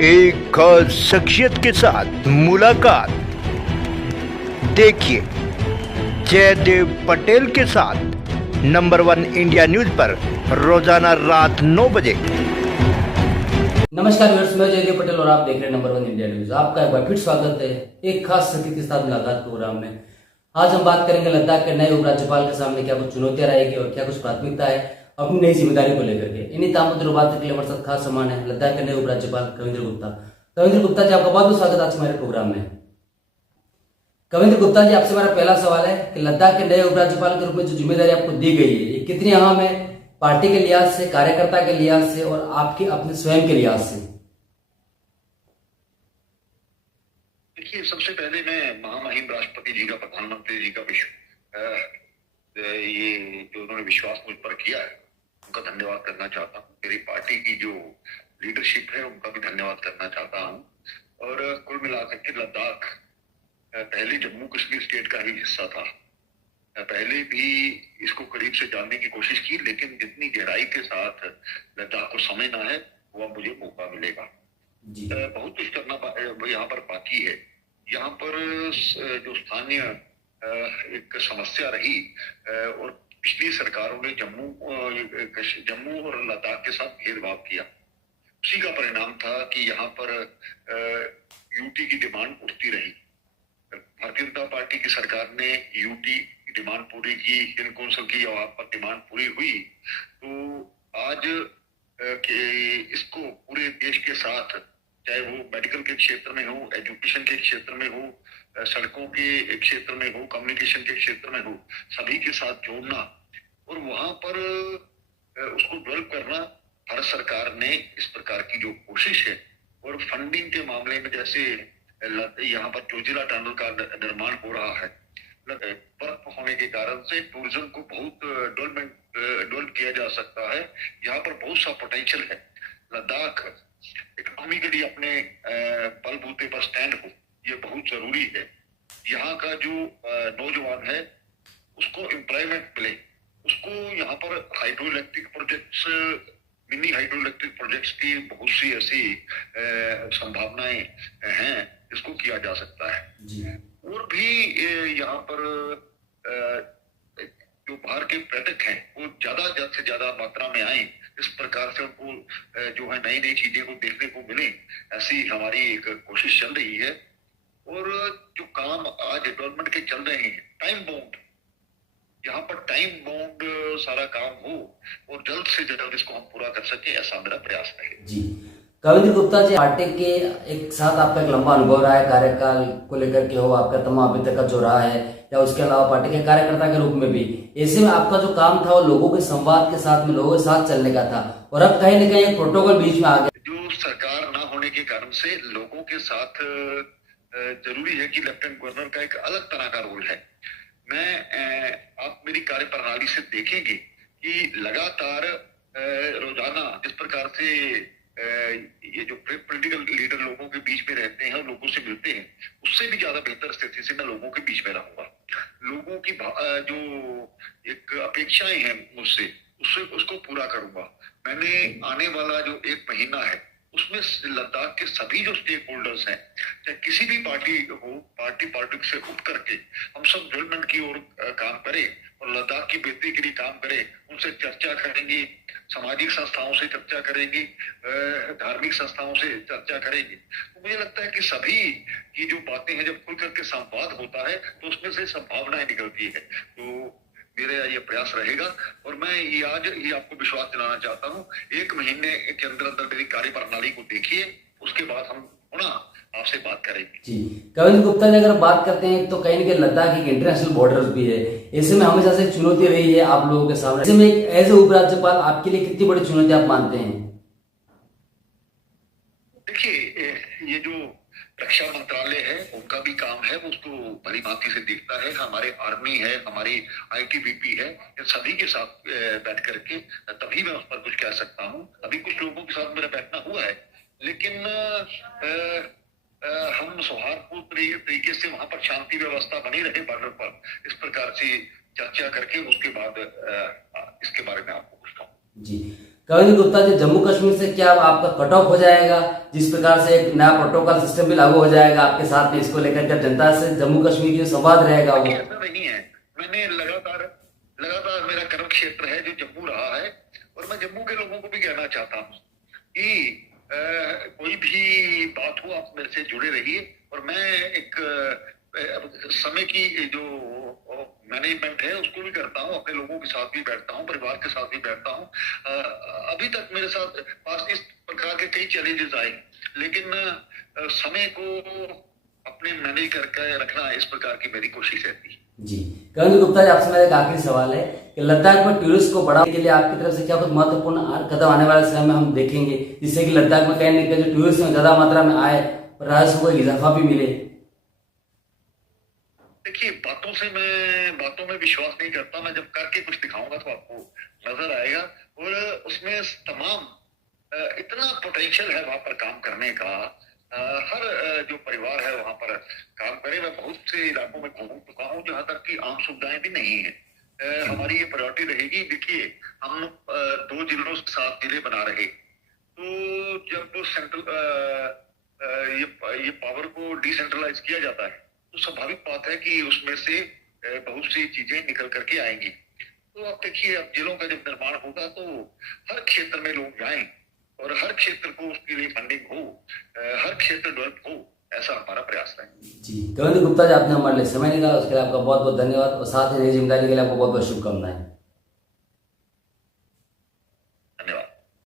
एक खास शख्सियत के साथ मुलाकात। देखिए जयदेव पटेल के साथ नंबर 1 इंडिया न्यूज पर रोजाना रात 9 बजे। नमस्कार व्यूअर्स, मैं जयदेव पटेल और आप देख रहे हैं नंबर 1 इंडिया न्यूज। आपका एक बार फिर स्वागत है एक खास शख्सियत के साथ मुलाकात प्रोग्राम में। आज हम बात करेंगे लद्दाख के नए उपराज्यपाल के सामने क्या कुछ चुनौतियां रहेगी और क्या कुछ प्राथमिकता है अपनी नई जिम्मेदारी को लेकर के। इन्हीं तामुद्र बात के लिए हमारे साथ खास सामान है लद्दाख के नए उपराज्यपाल कविंद्र गुप्ता। कविंद्र गुप्ता जी, आपका बहुत बहुत स्वागत आज हमारे प्रोग्राम में। कविंद्र गुप्ता जी, आपसे हमारा पहला सवाल है कि लद्दाख के नए उपराज्यपाल के रूप में जो जिम्मेदारी आपको दी गई है ये कितनी अहम है, पार्टी के लिहाज से, कार्यकर्ता के लिहाज से और आपके अपने स्वयं के लिहाज से? देखिए, सबसे पहले मैं महामहिम राष्ट्रपति जी का, प्रधानमंत्री जी का ये जो उन्होंने विश्वास मुझ पर किया है उनका धन्यवाद करना चाहता हूँ। मेरी पार्टी की जो लीडरशिप है उनका भी धन्यवाद करना चाहता हूँ। और कुल मिलाकर के लद्दाख पहले जम्मू कश्मीर स्टेट का ही हिस्सा था। पहले भी इसको करीब से जानने की कोशिश की, लेकिन जितनी गहराई के साथ लद्दाख को समझना है वो मुझे मौका मिलेगा। बहुत कुछ करना यहाँ पर बाकी है। यहाँ पर जो स्थानीय एक समस्या रही और पिछली सरकारों ने जम्मू और लद्दाख के साथ भेदभाव किया, उसी का परिणाम था कि यहाँ पर यूटी की डिमांड उठती रही। भारतीय जनता पार्टी की सरकार ने यूटी की डिमांड पूरी की, हिंद कौंसिल की वहां पर डिमांड पूरी हुई, तो आज इसको पूरे देश के साथ, चाहे वो मेडिकल के क्षेत्र में हो, एजुकेशन के क्षेत्र में हो, सड़कों के क्षेत्र में हो, कम्युनिकेशन के क्षेत्र में हो, सभी के साथ जोड़ना और वहां पर उसको डेवलप करना, भारत सरकार ने इस प्रकार की जो कोशिश है। और फंडिंग के मामले में जैसे यहाँ पर जोजिला टनल का निर्माण हो रहा है, बर्फ होने के कारण से टूरिज्म को बहुत डेवलप किया जा सकता है। यहाँ पर बहुत सा पोटेंशियल है। लद्दाख इकोनॉमिकली अपने बलबूते पर स्टैंड हो, ये बहुत जरूरी है। यहाँ का जो नौजवान है उसको एम्प्लॉयमेंट मिले, उसको यहाँ पर hydro electric projects, mini hydro electric projects की बहुत सी ऐसी संभावनाएं हैं, इसको किया जा सकता है। और भी यहाँ पर जो बाहर के पर्यटक हैं वो ज्यादा से ज्यादा मात्रा में आए, इस प्रकार से उनको जो है नई नई चीजें को देखने को मिले, ऐसी हमारी एक कोशिश चल रही है। और जो काम आज डेवलपमेंट के चल रहे हैं, टाइम बाउंड, यहाँ पर टाइम बाउंड सारा काम हो और जल्द से जल्द इसको हम पूरा कर सके, ऐसा मेरा प्रयास है। जी कविंद्र गुप्ता जी, पार्टी के एक साथ आपका एक लंबा अनुभव रहा है कार्यकाल को लेकर के, हो आपका तमाम अभी तक का जो रहा है, या उसके अलावा पार्टी के कार्यकर्ता के रूप में भी, ऐसे में आपका जो काम था वो लोगों के संवाद के साथ में, लोगों के साथ चलने का था, और अब कहीं न कहीं एक प्रोटोकॉल बीच में आ गया। जो सरकार ना होने के कारण से लोगों के साथ जरूरी है कि लेफ्टिनेंट गवर्नर का एक अलग तरह का रोल है। आप मेरी कार्य प्रणाली से देखेंगे कि लगातार रोजाना जिस प्रकार से ये जो पॉलिटिकल लीडर लोगों के बीच में रहते हैं और लोगों से मिलते हैं, उससे भी ज्यादा बेहतर स्थिति से मैं लोगों के बीच में रहूंगा। लोगों की जो एक अपेक्षाएं हैं मुझसे, उसको पूरा करूंगा। मैंने आने वाला जो 1 महीना है उसमें लद्दाख के सभी जो स्टेक होल्डर्स हैं, चाहे किसी भी पार्टी हो, पॉलिटिक्स से उठ करके हम सब डेवलपमेंट की ओर काम करें और लद्दाख की बेहतरी के लिए काम करें। उनसे चर्चा करेंगे, सामाजिक संस्थाओं से चर्चा करेंगे, धार्मिक संस्थाओं से चर्चा करेंगे। तो मुझे लगता है कि सभी की जो बातें हैं, जब खुल करके संवाद होता है तो उसमें से संभावनाएं निकलती है। तो मेरा ये प्रयास रहेगा और मैं ये आज ही आपको विश्वास दिलाना चाहता हूँ, 1 महीने के अंदर अंदर मेरी कार्य प्रणाली को देखिए, उसके बाद हम पुनः आपसे बात करेंगे। जी कविंद्र गुप्ता जी, अगर बात करते हैं तो कहीं न कहीं लद्दाख एक इंटरनेशनल बॉर्डर भी है, ऐसे में हमेशा से चुनौती रही है आप लोगों के सामने। ऐसे में एक एज ए उपराज्यपाल आपके लिए कितनी बड़ी चुनौती आप मानते हैं? देखिए, ये जो रक्षा मंत्रालय है उनका भी काम है, वो उसको भली भांति से देखता है। हमारे आर्मी है, हमारी आईटीबीपी है, इन सभी के साथ बैठ करके तभी मैं उस पर कुछ कह सकता हूँ। अभी कुछ लोगों के साथ मेरा बैठना हुआ है, लेकिन हम सौहार्दपूर्ण तरीके से वहां पर शांति व्यवस्था बनी रहे बॉर्डर पर, इस प्रकार से चर्चा करके उसके बाद इसके बारे में आपको पूछता हूँ। जी कविंद्र गुप्ता जी, जम्मू कश्मीर से क्या आपका कट ऑफ हो जाएगा? जिस प्रकार से एक नया प्रोटोकॉल सिस्टम भी लागू हो जाएगा आपके साथ में, इसको लेकर के जनता से जम्मू कश्मीर की जो संवाद रहेगा वो? ऐसा नहीं है, मैंने लगातार मेरा कर्म क्षेत्र है जो जम्मू रहा है, और मैं जम्मू के लोगों को भी कहना चाहता हूँ कि कोई भी बात हो आप मेरे से जुड़े रहिए, और मैं एक समय की जो मैनेजमेंट है उसको भी करता हूँ, अपने लोगों के साथ भी बैठता हूँ, परिवार के साथ भी बैठता हूँ। अभी तक मेरे साथ पास इस प्रकार के कई चैलेंजेस आए, लेकिन समय को अपने मैनेज करके रखना, इस प्रकार की मेरी कोशिश रहती है। जी, कविंद्र गुप्ता जी, आपसे मेरा एक आखिरी सवाल है कि लद्दाख में टूरिस्ट को बढ़ाने के लिए आपकी तरफ से क्या कुछ महत्वपूर्ण कदम आने वाले समय में हम देखेंगे, जिससे कि लद्दाख में कहीं ना कहीं जो टूरिस्ट में ज्यादा मात्रा में आए और राजस्व को इजाफा भी मिले? देखिए, बातों में विश्वास नहीं करता, मैं जब करके कुछ दिखाऊंगा तो आपको नजर आएगा, और उसमें तमाम इतना पोटेंशियल है वहां पर काम करने का। हर जो परिवार है वहां पर काम करे। मैं बहुत से इलाकों में घूम चुका हूँ जहां तक की आम सुविधाएं भी नहीं है। हमारी ये प्रायोरिटी रहेगी। देखिए, हम 2 जिलों से 7 जिले बना रहे, तो जब सेंट्रल ये पावर को डिसेंट्रलाइज किया जाता है तो स्वाभाविक बात है कि उसमें से बहुत सी चीजें निकल करके आएंगी। तो अब देखिए, अब जिलों का जब निर्माण होगा तो हर क्षेत्र में लोग जाएं और हर क्षेत्र को उसके लिए फंडिंग हो, हर क्षेत्र डेवलप हो, ऐसा हमारा प्रयास है। जी, कविंद्र गुप्ता जी, आपने हमारे लिए समय निकाला, उसके लिए आपका बहुत बहुत धन्यवाद, और साथ ही नई जिम्मेदारी के लिए आपको बहुत बहुत शुभकामनाएं।